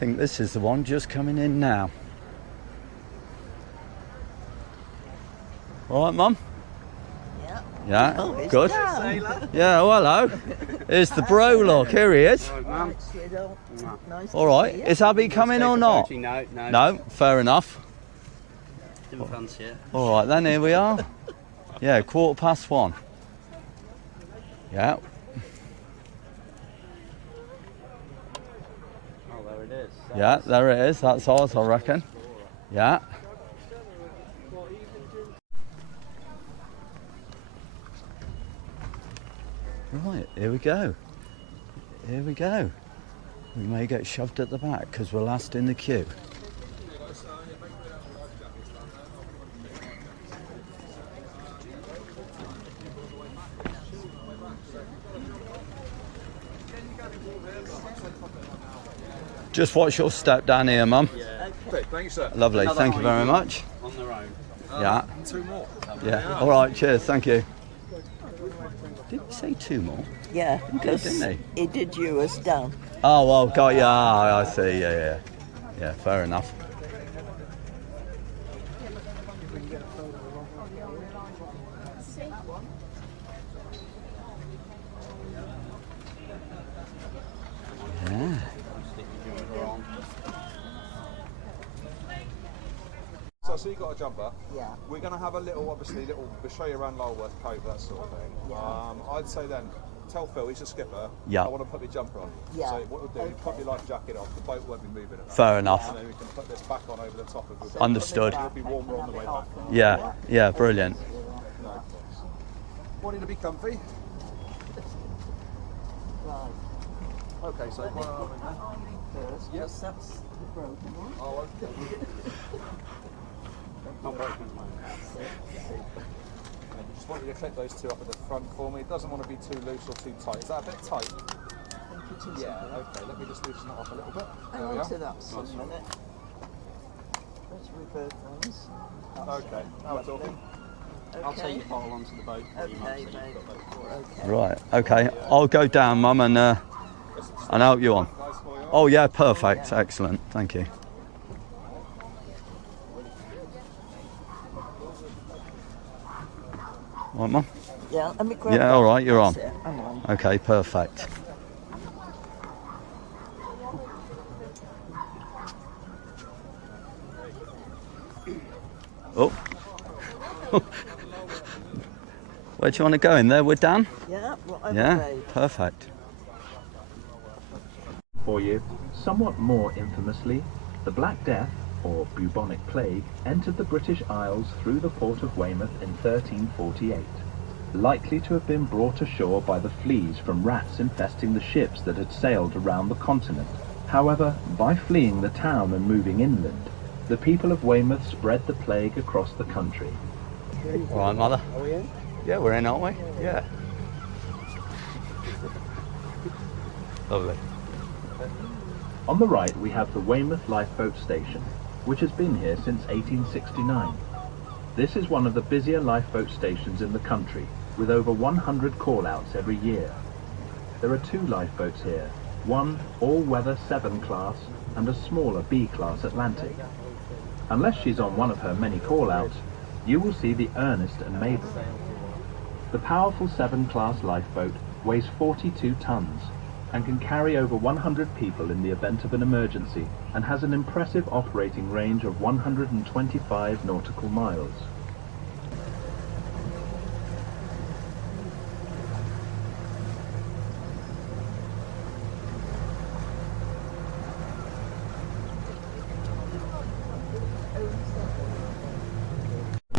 think this is the one just coming in now. All right, Mum? Yeah. Yeah, Oh, it's good. down. Yeah, oh, hello. Here's the bro, look. Here he is. Right, sweetheart. Nice All to right. see you. Is Abby coming or not? No. No, fair enough. Didn't fancy it. All right, then, here we are. Yeah, 1:15. Yeah. Oh, there it is. Yeah, there it is. That's ours, I reckon. Yeah. Right, here we go. Here we go. We may get shoved at the back because we're last in the queue. Just watch your step down here, Mum. Yeah. Okay, thank you, sir. Lovely, Another thank you very much. On their own. Yeah, 2 more. yeah. All right, cheers, thank you. Did he say 2 more? Yeah, because didn't he did you us down. Oh, well, got ya. I see, yeah. Yeah, fair enough. Yeah. So you got a jumper. Yeah. We're going to have a little, we'll show you around Lulworth Cove, that sort of thing. Yeah. I'd say then, tell Phil, he's a skipper. Yeah. I want to put my jumper on. Yeah. So what we'll do, you put your life jacket on, the boat won't be moving at that. Fair enough. And then we can put this back on over the top of it. Understood. It'll be warmer on the way back. Yeah, brilliant. No problems. Wanting to be comfy? Right. Okay, so where are we now? First, yes, that's the broken one. Oh, okay. Not broken. I just want you to clip those 2 up at the front for me. It doesn't want to be too loose or too tight. Is that a bit tight? I think it is. Yeah, okay. Let me just loosen it up a little bit. Hang There we on to are. that for a minute. Let's revert those. Okay, now we're talking. I'll take Okay. your bottle onto the boat. for you, Mum, Okay, so mate. you've got those. Okay. Right, okay. I'll go down, Mum, and help you on. Guys, for you. Oh, yeah, perfect. Excellent. Thank you. All right, Mum? Yeah, let me grab Yeah, that. all right, you're on. That's it, I'm on. Okay, perfect. Oh. Where do you want to go? In there with Dan? Yeah, whatever Yeah, way. perfect. For you, somewhat more infamously, the Black Death, or bubonic plague, entered the British Isles through the port of Weymouth in 1348, likely to have been brought ashore by the fleas from rats infesting the ships that had sailed around the continent. However, by fleeing the town and moving inland, the people of Weymouth spread the plague across the country. All right, Mother. Are we in? Yeah, we're in, aren't we? Yeah. Lovely. On the right we have the Weymouth Lifeboat Station, which has been here since 1869. This is one of the busier lifeboat stations in the country, with over 100 call-outs every year. There are 2 lifeboats here, one all-weather 7 class and a smaller B class Atlantic. Unless she's on one of her many call-outs, you will see the Ernest and Mabel. The powerful 7 class lifeboat weighs 42 tons and can carry over 100 people in the event of an emergency, and has an impressive operating range of 125 nautical miles.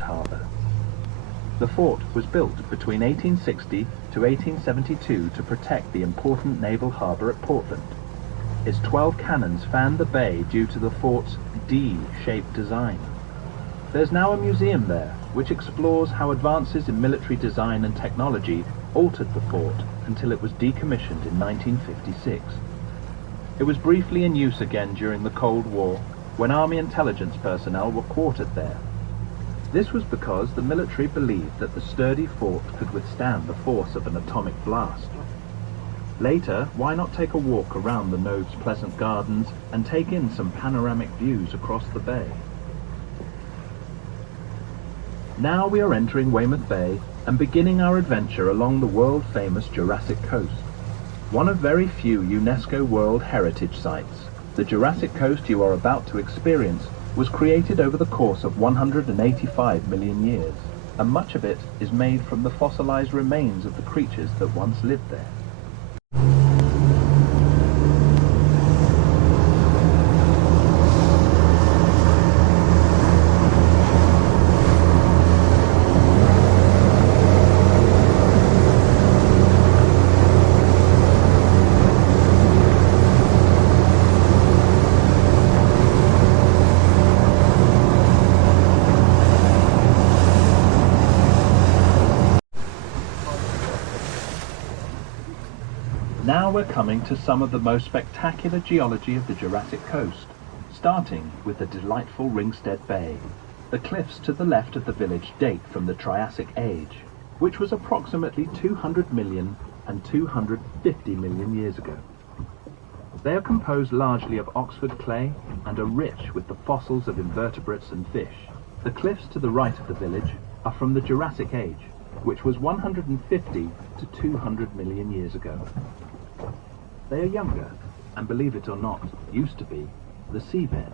Harbour. The fort was built between 1860 to 1872 to protect the important naval harbour at Portland. Its 12 cannons fanned the bay due to the fort's D-shaped design. There's now a museum there, which explores how advances in military design and technology altered the fort until it was decommissioned in 1956. It was briefly in use again during the Cold War, when Army intelligence personnel were quartered there. This was because the military believed that the sturdy fort could withstand the force of an atomic blast. Later, why not take a walk around the node's pleasant gardens and take in some panoramic views across the bay? Now we are entering Weymouth Bay and beginning our adventure along the world-famous Jurassic Coast. One of very few UNESCO World Heritage Sites, the Jurassic Coast you are about to experience was created over the course of 185 million years, and much of it is made from the fossilized remains of the creatures that once lived there. Now we're coming to some of the most spectacular geology of the Jurassic Coast, starting with the delightful Ringstead Bay. The cliffs to the left of the village date from the Triassic Age, which was approximately 200 million and 250 million years ago. They are composed largely of Oxford clay and are rich with the fossils of invertebrates and fish. The cliffs to the right of the village are from the Jurassic Age, which was 150 to 200 million years ago. They are younger, and believe it or not, used to be, the seabed.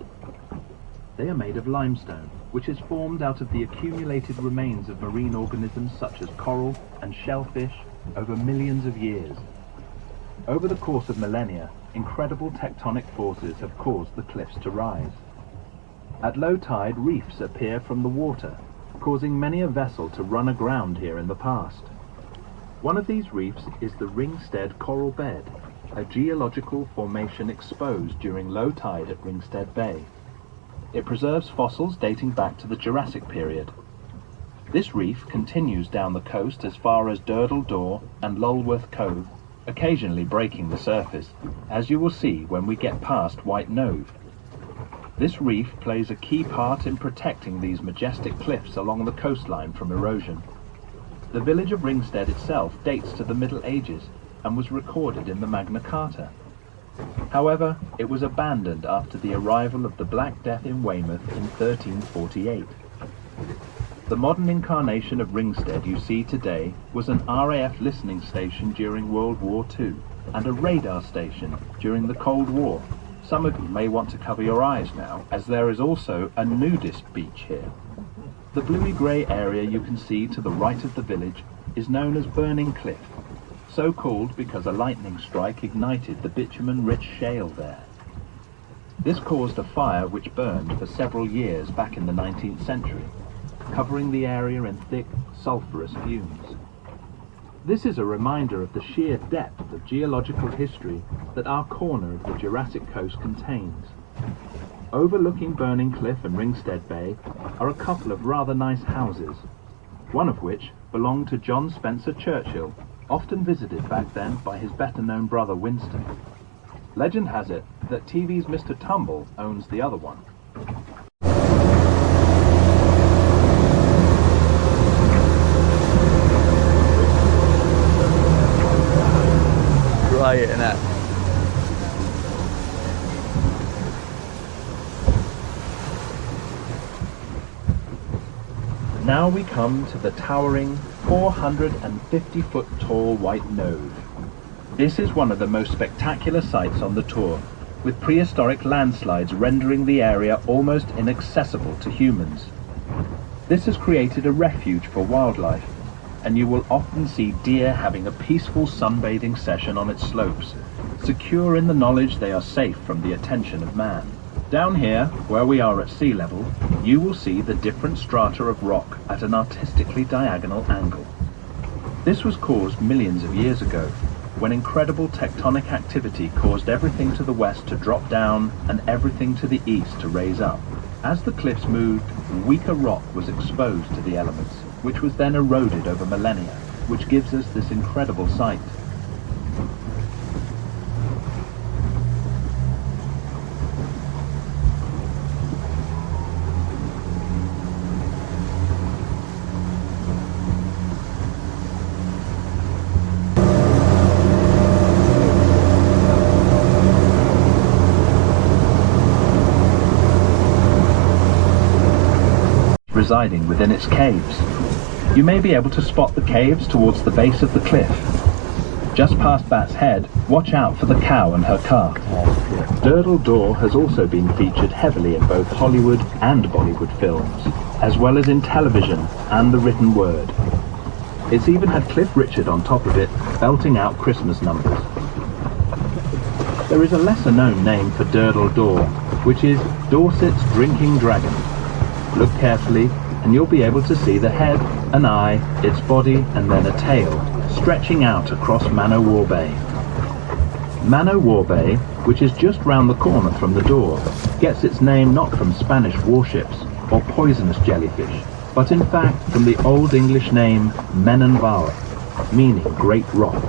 They are made of limestone, which is formed out of the accumulated remains of marine organisms such as coral and shellfish over millions of years. Over the course of millennia, incredible tectonic forces have caused the cliffs to rise. At low tide, reefs appear from the water, causing many a vessel to run aground here in the past. One of these reefs is the Ringstead Coral Bed, a geological formation exposed during low tide at Ringstead Bay. It preserves fossils dating back to the Jurassic period. This reef continues down the coast as far as Durdle Door and Lulworth Cove, occasionally breaking the surface, as you will see when we get past White Nove. This reef plays a key part in protecting these majestic cliffs along the coastline from erosion. The village of Ringstead itself dates to the Middle Ages and was recorded in the Magna Carta. However, it was abandoned after the arrival of the Black Death in Weymouth in 1348. The modern incarnation of Ringstead you see today was an RAF listening station during World War II and a radar station during the Cold War. Some of you may want to cover your eyes now, as there is also a nudist beach here. The bluey-grey area you can see to the right of the village is known as Burning Cliff, so called because a lightning strike ignited the bitumen-rich shale there. This caused a fire which burned for several years back in the 19th century, covering the area in thick, sulphurous fumes. This is a reminder of the sheer depth of geological history that our corner of the Jurassic Coast contains. Overlooking Burning Cliff and Ringstead Bay are a couple of rather nice houses, one of which belonged to John Spencer Churchill, often visited back then by his better-known brother Winston. Legend has it that TV's Mr. Tumble owns the other one. Right, innit? Now we come to the towering 450-foot tall White Nove. This is one of the most spectacular sights on the tour, with prehistoric landslides rendering the area almost inaccessible to humans. This has created a refuge for wildlife, and you will often see deer having a peaceful sunbathing session on its slopes, secure in the knowledge they are safe from the attention of man. Down here, where we are at sea level, you will see the different strata of rock at an artistically diagonal angle. This was caused millions of years ago, when incredible tectonic activity caused everything to the west to drop down and everything to the east to raise up. As the cliffs moved, weaker rock was exposed to the elements, which was then eroded over millennia, which gives us this incredible sight. residing within its caves. You may be able to spot the caves towards the base of the cliff. Just past Bat's Head, watch out for the cow and her calf. Durdle Door has also been featured heavily in both Hollywood and Bollywood films, as well as in television and the written word. It's even had Cliff Richard on top of it, belting out Christmas numbers. There is a lesser-known name for Durdle Door, which is Dorset's Drinking Dragon. Look carefully, and you'll be able to see the head, an eye, its body, and then a tail, stretching out across Man-o'-War Bay. Man-o'-War Bay, which is just round the corner from the door, gets its name not from Spanish warships or poisonous jellyfish, but in fact from the Old English name Menonval, meaning Great Rock.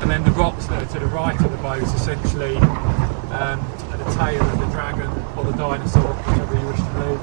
And then the rocks that are to the right of the boat, essentially at the tail of the dragon or the dinosaur, whichever you wish to believe.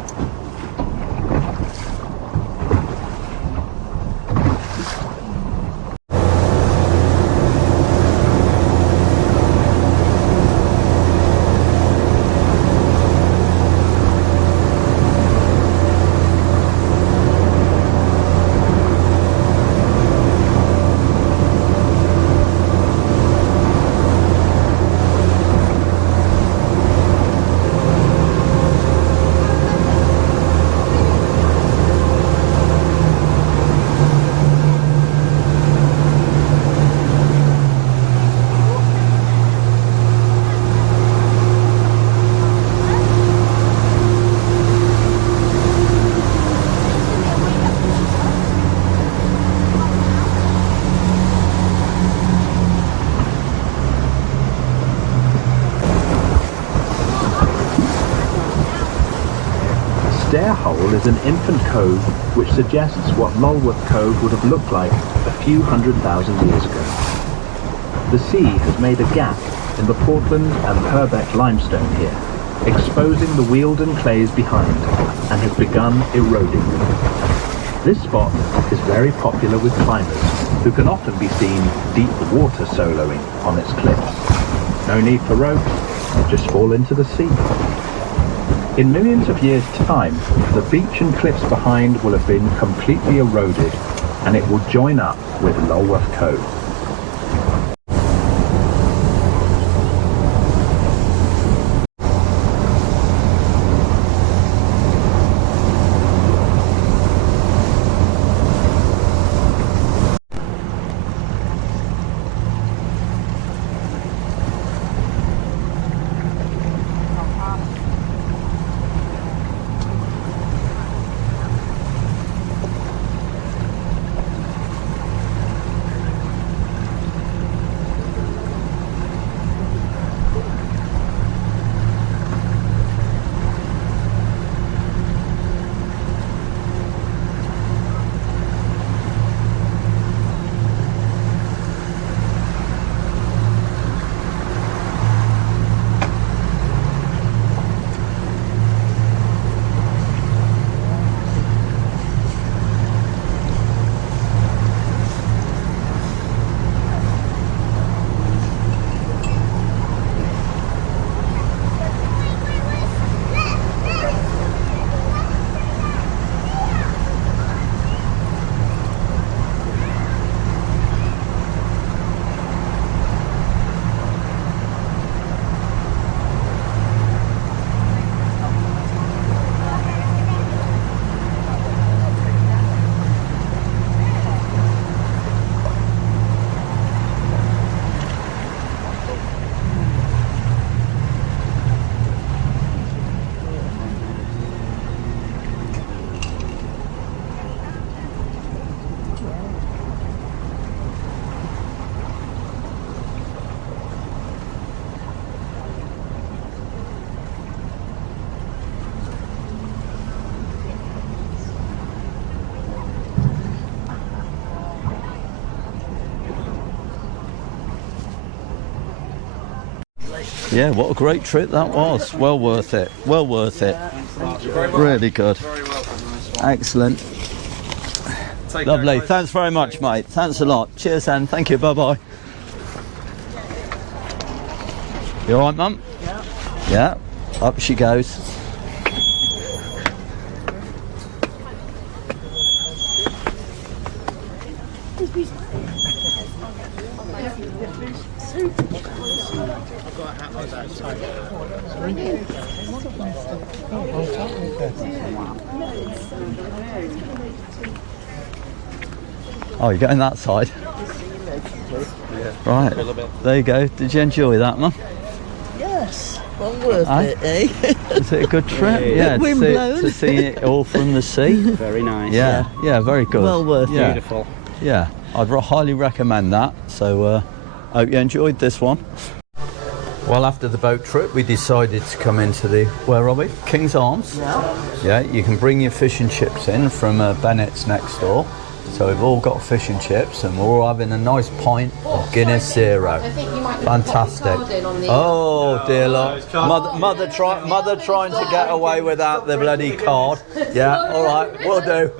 Stair Hole is an infant cove which suggests what Lulworth Cove would have looked like a few 100,000 years ago. The sea has made a gap in the Portland and Purbeck limestone here, exposing the Wealden clays behind, and has begun eroding. This spot is very popular with climbers, who can often be seen deep water soloing on its cliffs. No need for ropes, just fall into the sea. In millions of years' time, the beach and cliffs behind will have been completely eroded, and it will join up with Lulworth Cove. Yeah, what a great trip that was. Well worth it. Well worth it. Really good. Very welcome. Nice one. Excellent. Take Lovely. care, guys. Thanks very much, mate. Thanks a lot. Cheers, Anne. Thank you. Bye-bye. You all right, Mum? Yeah. Yeah. Up she goes. Oh, you're going that side? Right. There you go. Did you enjoy that, Mum? Yes. Well worth Aye. it, eh? Was it a good trip? Yeah, Windblown. to see it all from the sea. Very nice. Yeah, yeah, very good. Well worth it. Yeah. Beautiful. Yeah, I'd highly recommend that. So, hope you enjoyed this one. Well, after the boat trip, we decided to come into the, where are we? King's Arms. Yeah. Yeah, you can bring your fish and chips in from Bennett's next door. So we've all got fish and chips, and we're all having a nice pint of Guinness Zero. Fantastic. Oh dear Lord, mother trying to get away without the bloody card. Yeah, all right, we'll do.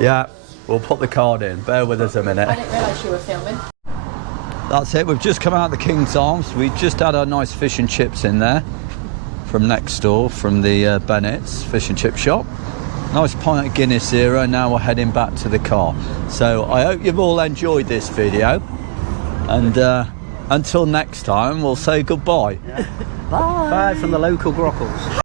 Yeah, we'll put the card in. Bear with us a minute. I didn't realise you were filming. That's it. We've just come out of the King's Arms. We just had our nice fish and chips in there from next door, from the Bennett's fish and chip shop. Nice pint of Guinness Zero. Now we're heading back to the car. So I hope you've all enjoyed this video, and until next time, we'll say goodbye. Bye from the local Grockles.